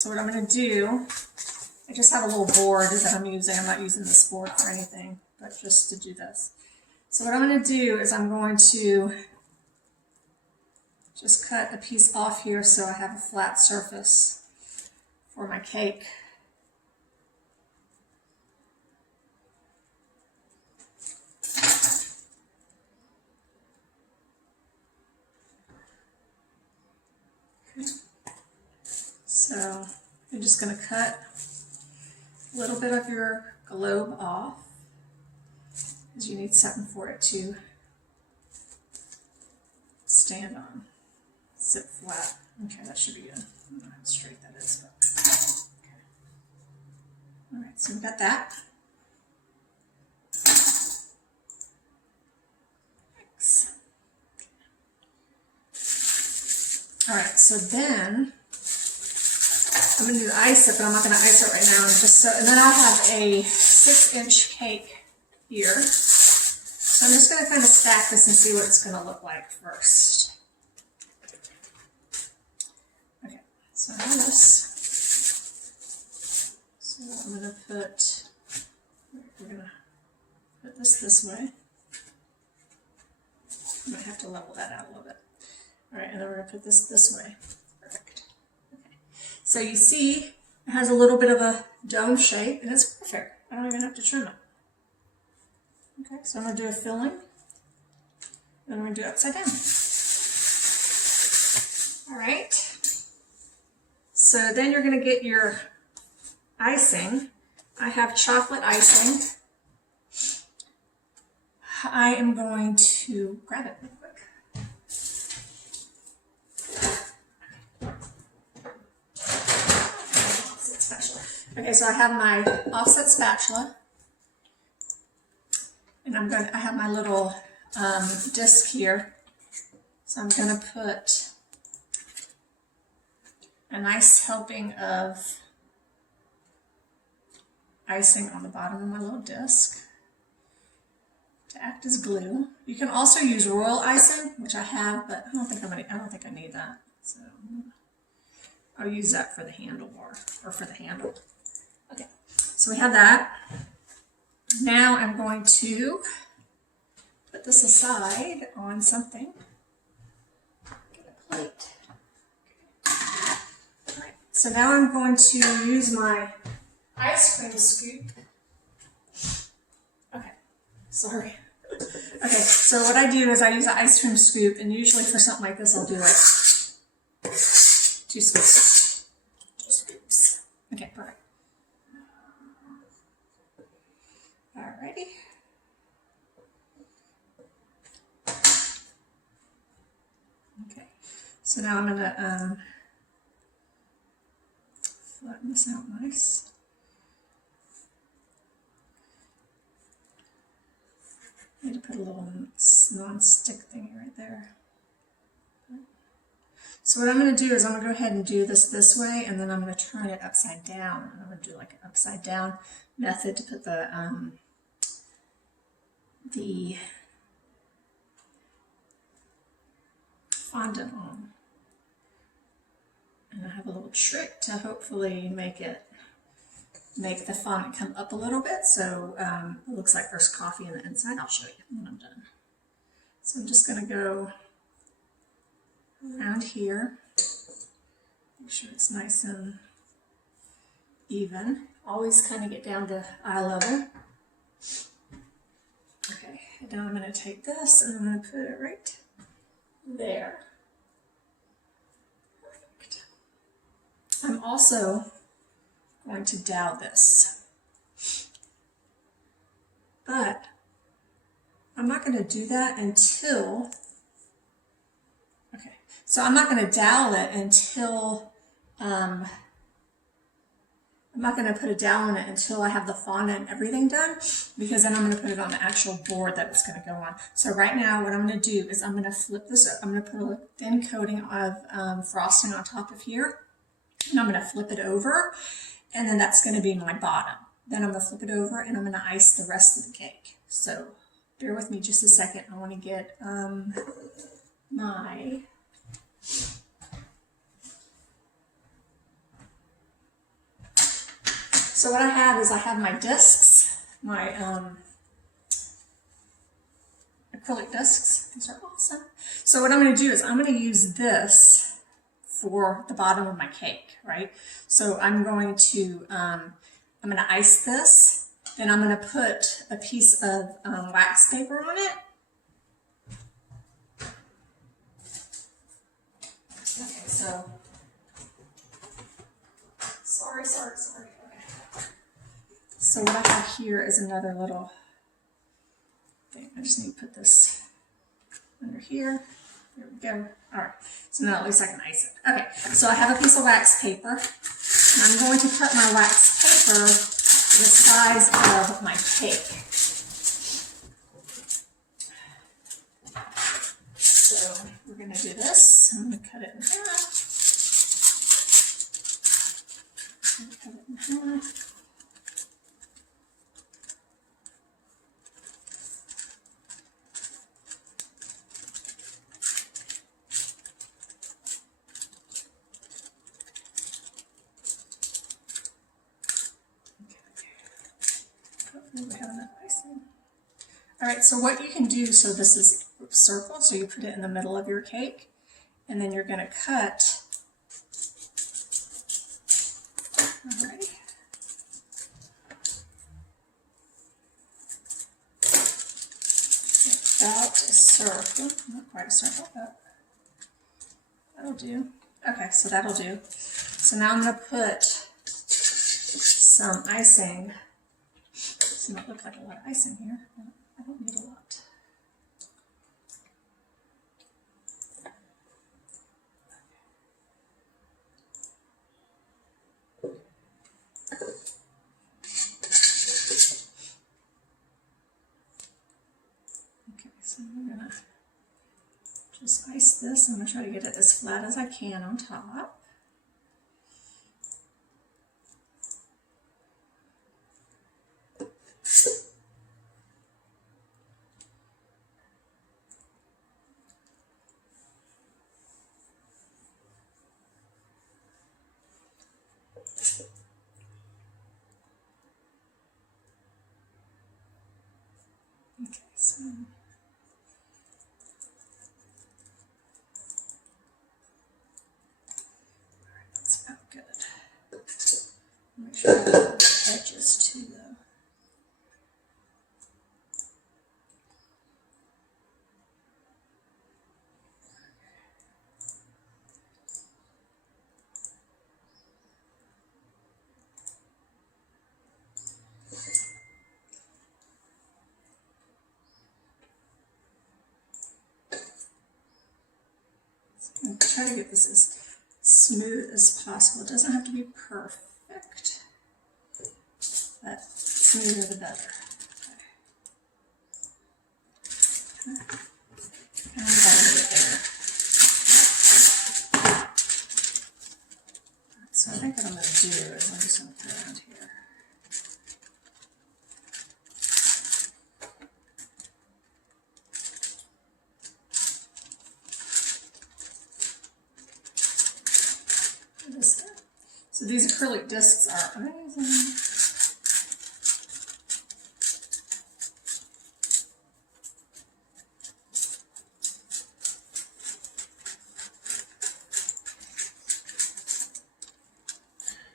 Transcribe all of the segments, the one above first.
So what I'm going to do, I just have a little board that I'm using. I'm not using this board for anything, but just to do this. So what I'm going to do is I'm going to just cut a piece off here so I have a flat surface for my cake. So you're just going to cut a little bit of your globe off because you need something for it to stand on, sit flat. Okay, that should be good. I don't know how straight that is, but okay. All right, so we got that. Thanks. All right, so then I'm going to do ice it, but I'm not going to ice it right now. And then I'll have a 6-inch cake here. So I'm just going to kind of stack this and see what it's going to look like first. Okay, so I have this. So I'm going to put, we're going to put this way. I might have to level that out a little bit. All right, and then we're going to put this way. Perfect. Okay. So you see, it has a little bit of a dome shape, and it's perfect. I don't even have to trim it. Okay, so I'm going to do a filling, and I'm going to do it upside down. All right. So then you're going to get your icing. I have chocolate icing. I am going to grab it real quick. Okay, so I have my offset spatula, and I have my little disc here. So I'm going to put a nice helping of icing on the bottom of my little disc to act as glue. You can also use royal icing, which I have, but I don't think I need that. So I'll use that for the handlebar, or for the handle. Okay, so we have that. Now I'm going to put this aside on something. Get a plate. All right, so now I'm going to use my ice cream scoop. Okay, sorry. Okay, so what I do is I use an ice cream scoop, and usually for something like this I'll do like 2 scoops. 2 scoops. Okay, perfect. Alrighty. Okay, so now I'm going to flatten this out nice. I need to put a little non-stick thingy right there. So what I'm going to do is I'm going to go ahead and do this way, and then I'm going to turn it upside down. And I'm going to do like an upside down method to put the fondant on. And I have a little trick to hopefully make the fondant come up a little bit, so it looks like there's coffee in the inside. I'll show you when I'm done. So I'm just going to go around here, make sure it's nice and even. Always kind of get down to eye level. Okay, and now I'm going to take this and I'm going to put it right there. Perfect. I'm also going to dowel this, but I'm not going to do that until, okay, so I'm not going to dowel it until, I'm not going to put a dowel in it until I have the fondant and everything done, because then I'm going to put it on the actual board that it's going to go on. So right now what I'm going to do is I'm going to flip this up. I'm going to put a thin coating of frosting on top of here, and I'm going to flip it over, and then that's going to be my bottom. Then I'm going to flip it over and I'm going to ice the rest of the cake. So bear with me just a second. I want to get my So what I have is I have my discs, my acrylic discs. These are awesome. So what I'm going to do is I'm going to use this for the bottom of my cake, right? So I'm going to ice this, then I'm going to put a piece of wax paper on it. Okay, so sorry. Okay. So what I have here is another little thing. I just need to put this under here. There we go. All right. So now at least I can ice it. Okay. So I have a piece of wax paper, and I'm going to cut my wax paper the size of my cake. So we're going to do this. I'm going to cut it in half. Cut it in half. Hopefully we have enough icing. All right, so what you can do, so this is a circle, so you put it in the middle of your cake, and then you're going to cut. All right. About a circle, not quite a circle, but that'll do. Okay, so that'll do. So now I'm going to put some icing. This might look like a lot of icing here, but I don't need a lot. Okay, so we're going to just ice this. I'm going to try to get it as flat as I can on top. Okay, so that's about good. Make sure I have the edges too, though. I'm going to try to get this as smooth as possible. It doesn't have to be perfect, but smoother the better. Okay. And I'm going to get there. So I think what I'm going to do is I'm just going to put it around here. So these acrylic discs are amazing.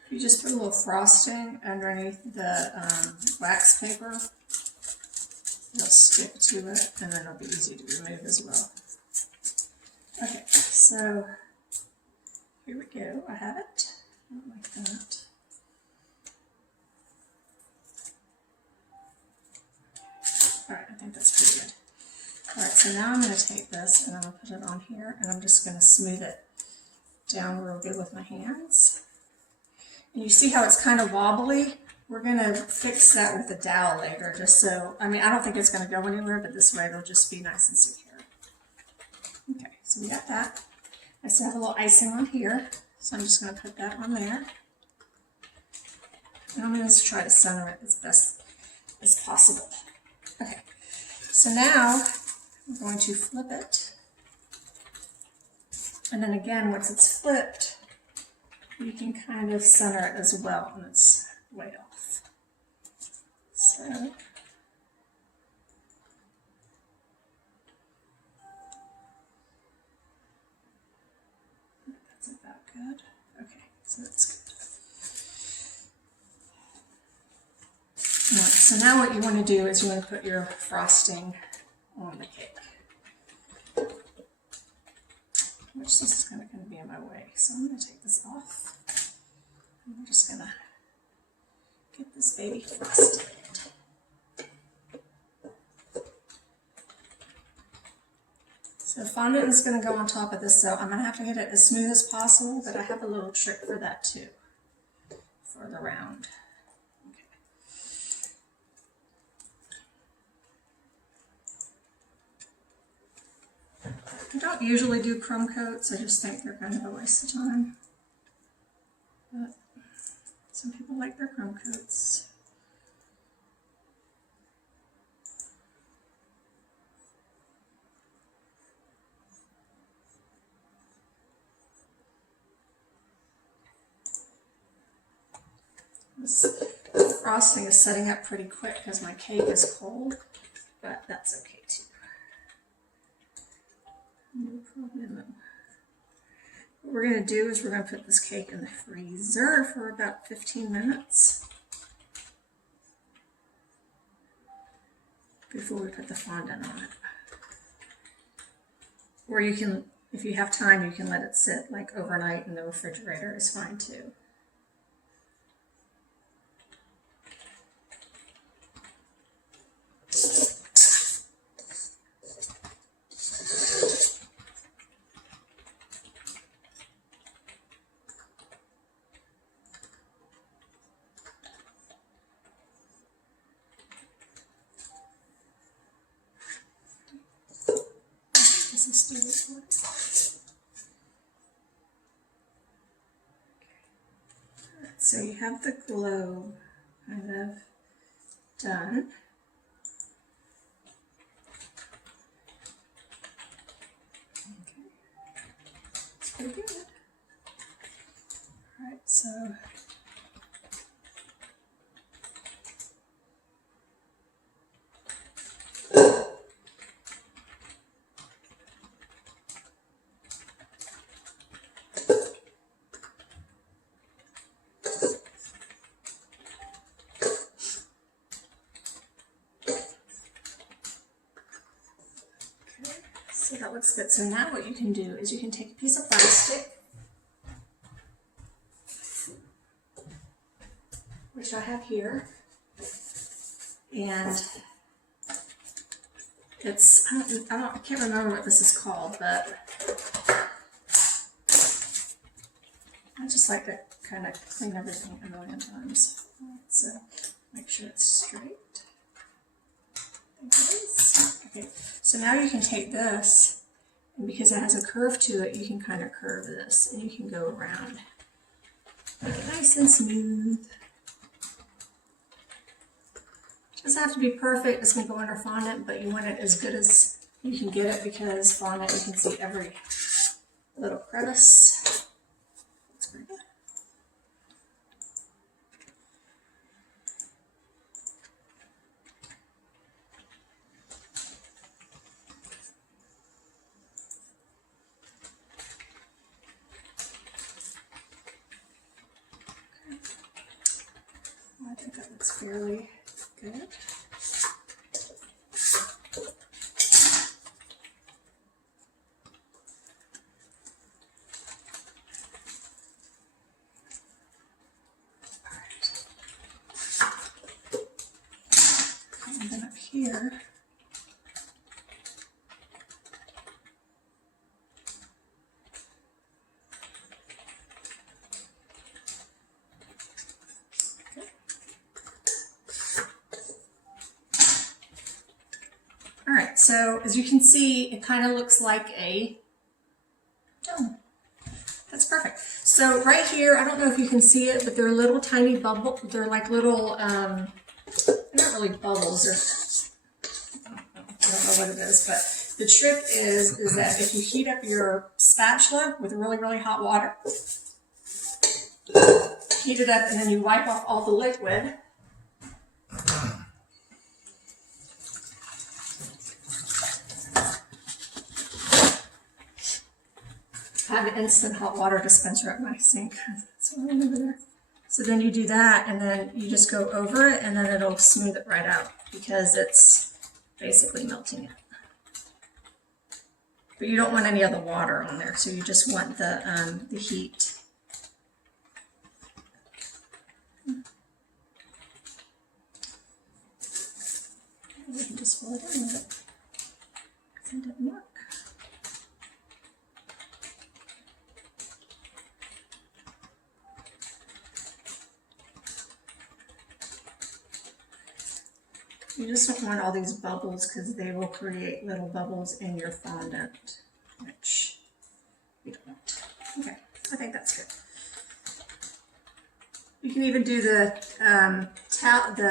You just put a little frosting underneath the wax paper. It'll stick to it, and then it'll be easy to remove as well. Okay, so here we go. I have it. Like that. Alright, I think that's pretty good. Alright, so now I'm going to take this and I'm going to put it on here, and I'm just going to smooth it down real good with my hands. And you see how it's kind of wobbly? We're going to fix that with a dowel later, just so, I don't think it's going to go anywhere, but this way it'll just be nice and secure. Okay, so we got that. I still have a little icing on here, so I'm just going to put that on there. And I'm going to try to center it as best as possible. Okay, so now I'm going to flip it. And then again, once it's flipped, you can kind of center it as well, and it's way off. So that's about good. Okay, so that's good. All right, so now what you want to do is you want to put your frosting on the cake. Which this is kind of going to be in my way, so I'm going to take this off. I'm just going to get this baby frosted. So fondant is going to go on top of this, so I'm going to have to get it as smooth as possible, but I have a little trick for that too, for the round. I don't usually do crumb coats, I just think they're kind of a waste of time. But some people like their crumb coats. This frosting is setting up pretty quick because my cake is cold, but that's okay too. No problem. What we're going to do is we're going to put this cake in the freezer for about 15 minutes before we put the fondant on it. Or you can, if you have time, you can let it sit like overnight in the refrigerator is fine too. So you have the globe kind of done. Okay, that's pretty good. All right, so so that looks good. So now what you can do is you can take a piece of plastic, which I have here, and it's, I can't remember what this is called, but I just like to kind of clean everything a million times. So make sure it's straight. I think it is. Okay, so now you can take this, and because it has a curve to it, you can kind of curve this, and you can go around. Make it nice and smooth. It doesn't have to be perfect, it's going to go under fondant, but you want it as good as you can get it because fondant, you can see every little crevice. Looks pretty good. Okay. Well, I think that looks fairly good. And then up here, all right, so as you can see, it kind of looks like a dome. That's perfect. So right here, I don't know if you can see it, but they're little tiny bubbles. They're like little, they're not really bubbles. I don't know what it is, but the trick is that if you heat up your spatula with really, really hot water, heat it up, and then you wipe off all the liquid, an instant hot water dispenser at my sink. That's one over there. So then you do that, and then you just go over it, and then it'll smooth it right out because it's basically melting it. But you don't want any other water on there, so you just want the heat. We can just roll it in with it. It didn't work. You just don't want all these bubbles because they will create little bubbles in your fondant, which we don't want. Okay, I think that's good. You can even do the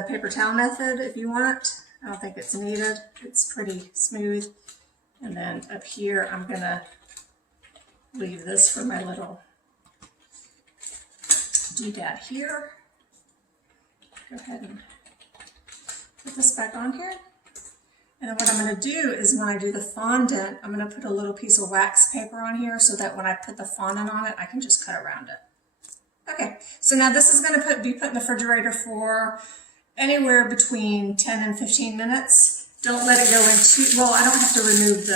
paper towel method if you want. I don't think it's needed. It's pretty smooth. And then up here, I'm gonna leave this for my little doodad here. Go ahead and put this back on here. And then what I'm gonna do is when I do the fondant, I'm gonna put a little piece of wax paper on here so that when I put the fondant on it, I can just cut around it. Okay, so now this is gonna be put in the refrigerator for anywhere between 10 and 15 minutes. Don't let it go in too, well, I don't have to remove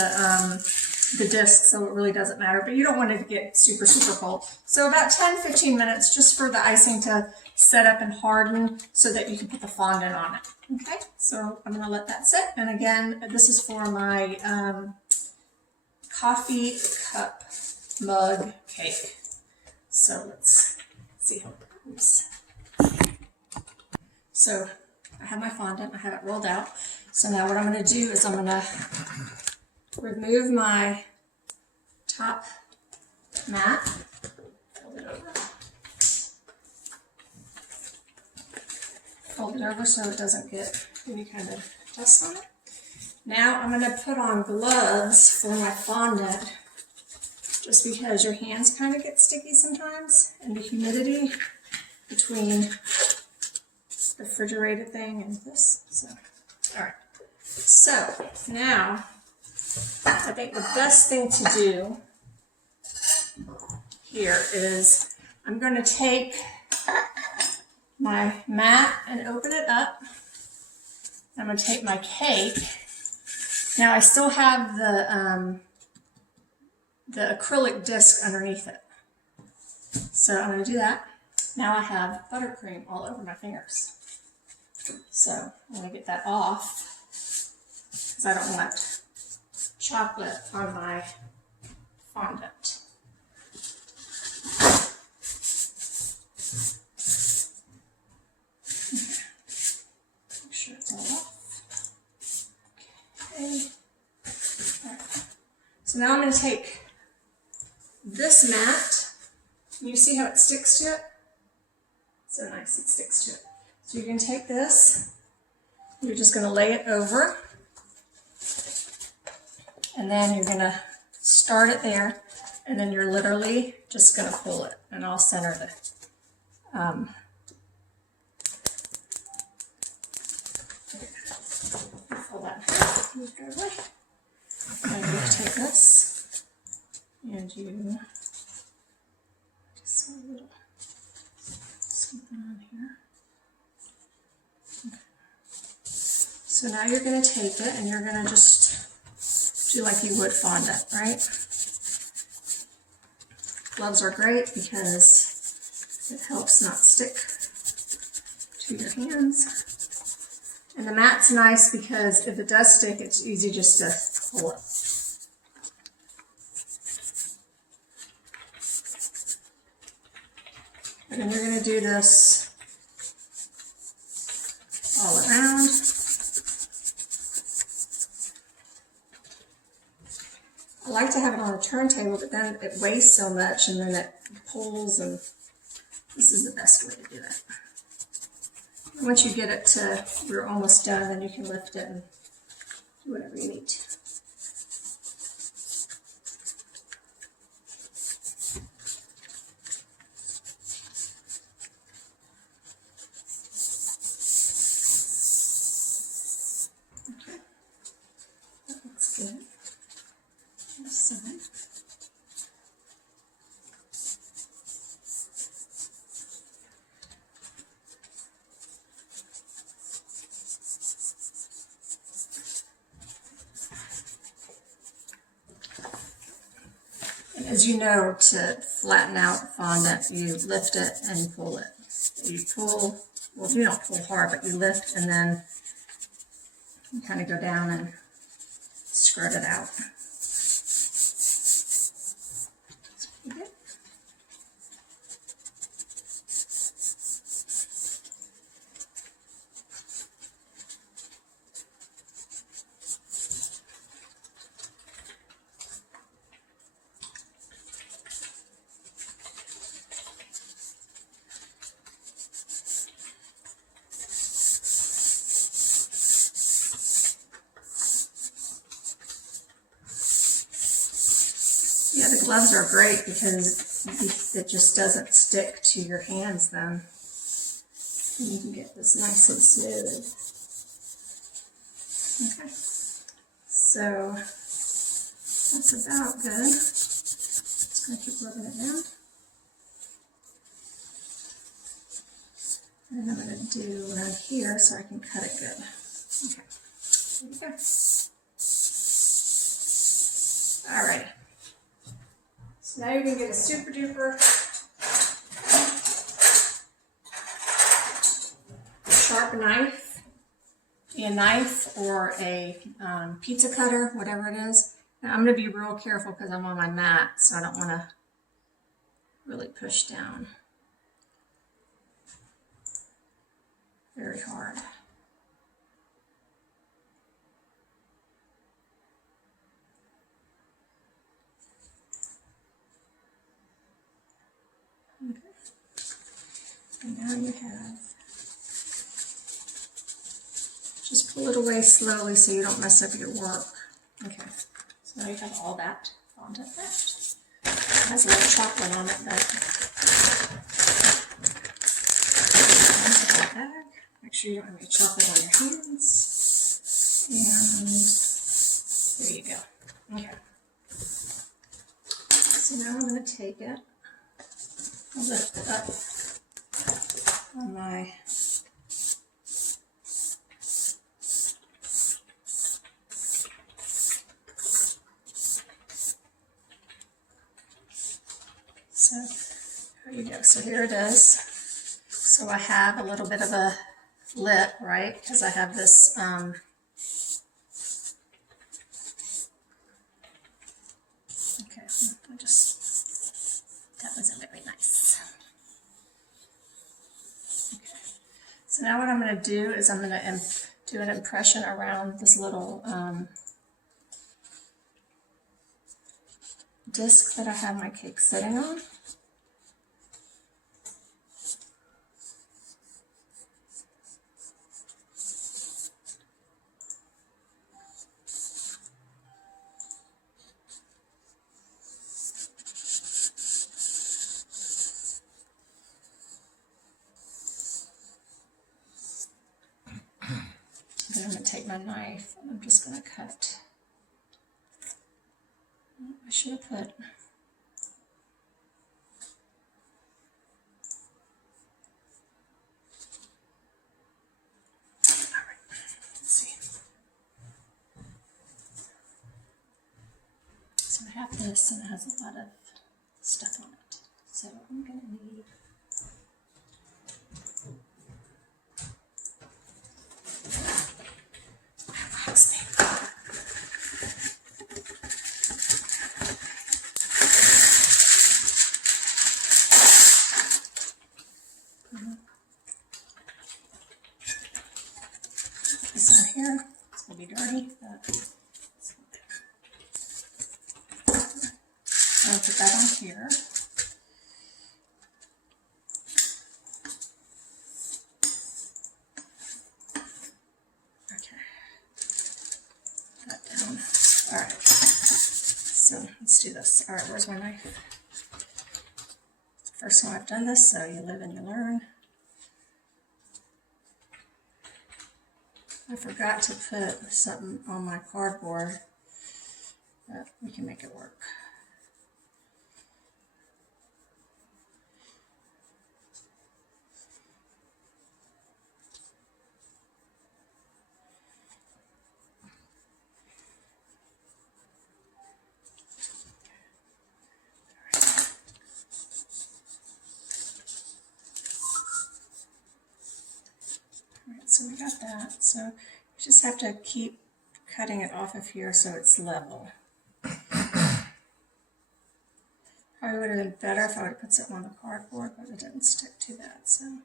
the disc, so it really doesn't matter, but you don't want it to get super, super cold. So about 10, 15 minutes just for the icing to set up and harden so that you can put the fondant on it. Okay, so I'm gonna let that sit. And again, this is for my coffee cup mug cake. So let's see how it goes. So I have my fondant, I have it rolled out. So now what I'm gonna do is I'm gonna remove my top mat, fold it over. Fold it over so it doesn't get any kind of dust on it. Now I'm gonna put on gloves for my fondant just because your hands kind of get sticky sometimes and the humidity between the refrigerated thing and this. So, all right. So now I think the best thing to do here is I'm going to take my mat and open it up. I'm going to take my cake. Now I still have the acrylic disc underneath it. So I'm going to do that. Now I have buttercream all over my fingers. So I'm going to get that off because I don't want chocolate on my fondant. Make sure it's all off. Okay. All right. So now I'm going to take this mat. You see how it sticks to it? So nice, it sticks to it. So you're going to take this, you're just going to lay it over, and then you're going to start it there, and then you're literally just going to pull it, and I'll center the pull that move it away. And you take this, and you just a little something on here. Okay. So now you're going to take it and you're going to just do like you would fondant, right? Gloves are great because it helps not stick to your hands. And the mat's nice because if it does stick, it's easy just to pull it. And then you're going to do this all around. I like to have it on a turntable, but then it weighs so much and then it pulls, and this is the best way to do it. Once you get it to you're almost done, then you can lift it and do whatever you need to. Okay, that looks good. This side. because you know to flatten out fondant, you lift it and pull it. You pull, well, you don't pull hard, but you lift and then you kind of go down and squirt it out. Okay. Yeah, the gloves are great because it just doesn't stick to your hands then. And you can get this nice and smooth. Okay, so that's about good. Just going to keep rubbing it down. And I'm going to do around here so I can cut it good. Okay, there we go. All right. So now you can get a super duper sharp knife, a knife or a pizza cutter, whatever it is. Now I'm going to be real careful because I'm on my mat, so I don't want to really push down very hard. Okay. And now you have, just pull it away slowly so you don't mess up your work. Okay, so now you have all that fondant left. It has a little chocolate on it, but bag. Make sure you don't have any chocolate on your hands. And there you go. Okay. So now I'm going to take it. I'll lift it up on my so there you go. So here it is. So I have a little bit of a lip, right? Because I have this okay, I just, that wasn't very nice. Okay. So now what I'm going to do is I'm going to do an impression around this little disc that I have my cake sitting on. Then I'm going to take my knife and I'm just going to cut. I should have put. All right, let's see. So I have this and it has a lot of stuff on it. So I'm going to need wax paper. This on here, it's going to be dirty, but I'll put that on here. Okay, that down. All right, so let's do this. All right, where's my knife? First time I've done this, so you live and you learn. I forgot to put something on my cardboard, but we can make it work. so we got that. So you just have to keep cutting it off of here so it's level. Probably would have been better if I would have put something on the cardboard, but it didn't stick to that, so.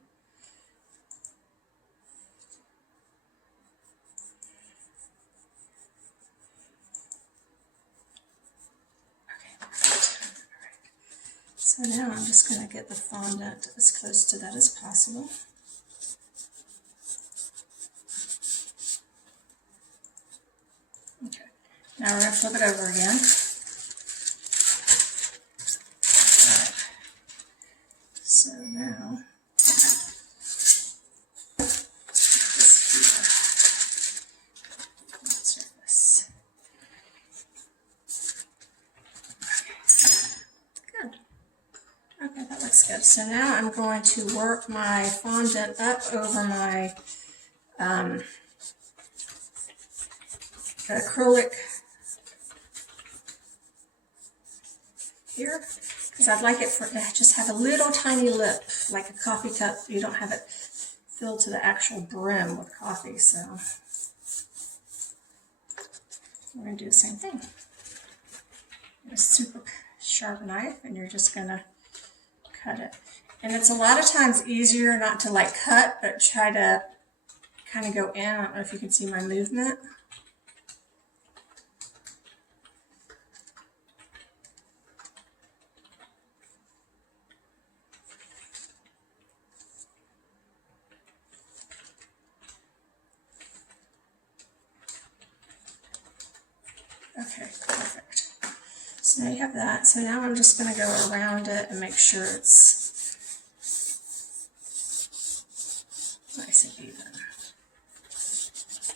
So now I'm just going to get the fondant as close to that as possible. Okay, now we're going to flip it over again. Alright. So now, surface. Good. Okay, that looks good. So now I'm going to work my fondant up over my acrylic here, because I'd like it for just have a little tiny lip, like a coffee cup. You don't have it filled to the actual brim with coffee, so we're going to do the same thing. A super sharp knife, and you're just going to cut it. And it's a lot of times easier not to like cut, but try to kind of go in. I don't know if you can see my movement. Okay, perfect. So now you have that. So now I'm just going to go around it and make sure it's nice and even.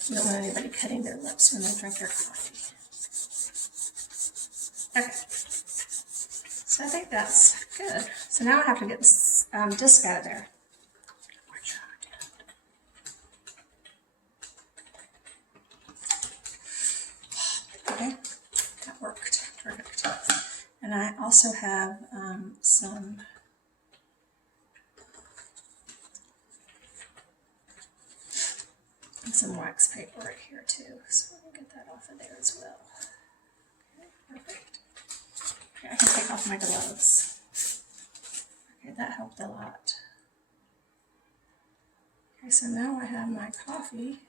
You don't want anybody cutting their lips when they drink their coffee. Okay. So I think that's good. So now I have to get this disc out of there. Okay, that worked. Perfect. And I also have some wax paper right here too. So we'll get that off of there as well. Okay, perfect. Okay, I can take off my gloves. Okay, that helped a lot. Okay, so now I have my coffee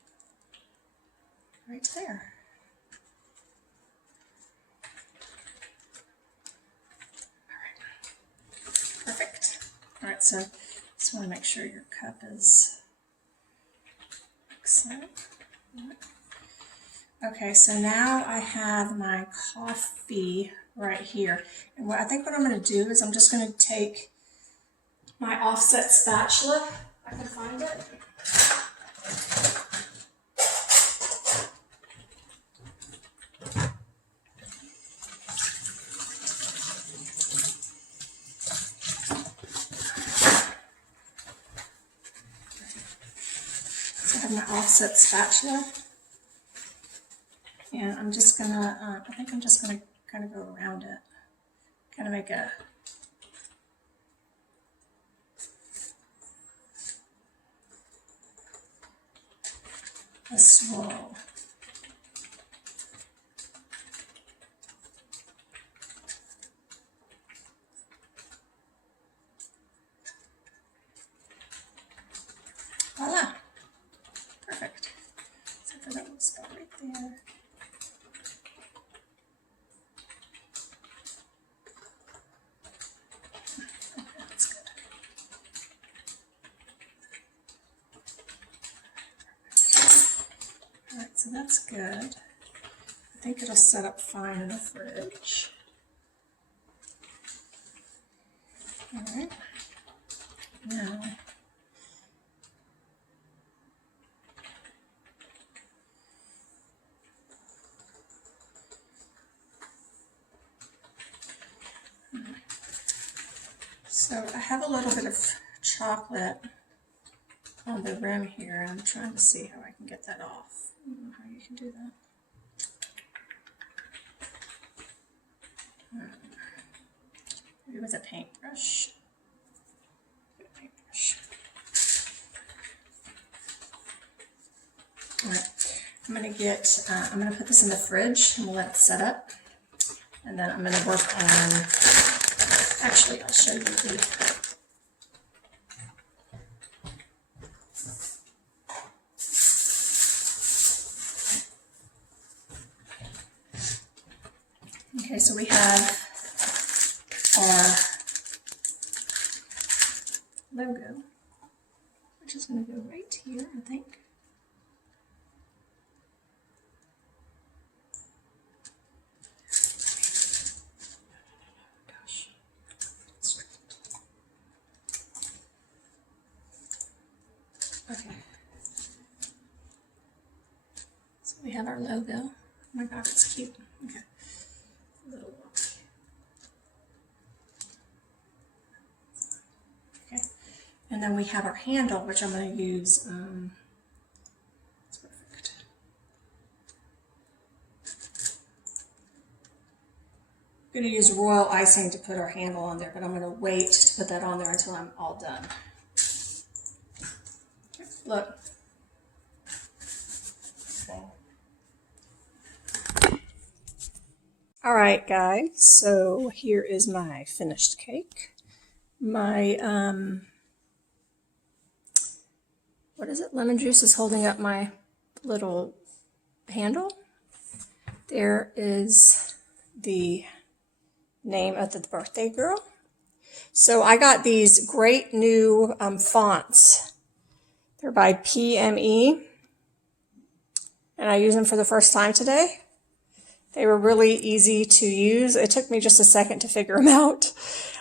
right there. Perfect. All right, so just want to make sure your cup is like so. Okay, so now I have my coffee right here. And I think what I'm going to do is I'm just going to take my offset spatula. I can find it. So I have my offset spatula. And I'm just going to, I think I'm just going to kind of go around it. Kind of make a swirl. Voila! Perfect. So for that little spot right there. Okay, that's good. Alright, so that's good. I think it'll set up fine in the fridge. Alright. Now, so I have a little bit of chocolate on the rim here, and I'm trying to see how I can get that off. I don't know how you can do that. Maybe with a paintbrush. All right, I'm gonna put this in the fridge and we'll let it set up. And then I'm gonna work on, actually I'll show you the, okay, so we have our logo, which is going to go right here, I think. Gosh. Okay. So we have our logo. Oh my God, it's cute. Okay. Little one. Okay. And then we have our handle, which I'm going to use. It's perfect. I'm going to use royal icing to put our handle on there, but I'm going to wait to put that on there until I'm all done. Look. All right, guys, so here is my finished cake. My, what is it? Lemon juice is holding up my little handle. There is the name of the birthday girl. So I got these great new fonts. They're by PME, and I use them for the first time today. They were really easy to use. It took me just a second to figure them out,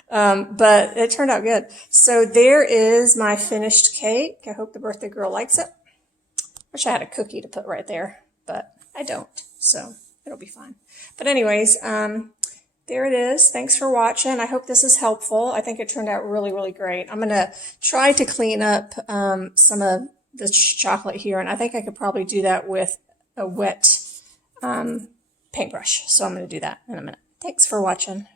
but it turned out good. So there is my finished cake. I hope the birthday girl likes it. Wish I had a cookie to put right there, but I don't, so it'll be fine. But anyways, there it is. Thanks for watching. I hope this is helpful. I think it turned out really, really great. I'm going to try to clean up some of the chocolate here, and I think I could probably do that with a wet paintbrush. So I'm going to do that in a minute. Thanks for watching.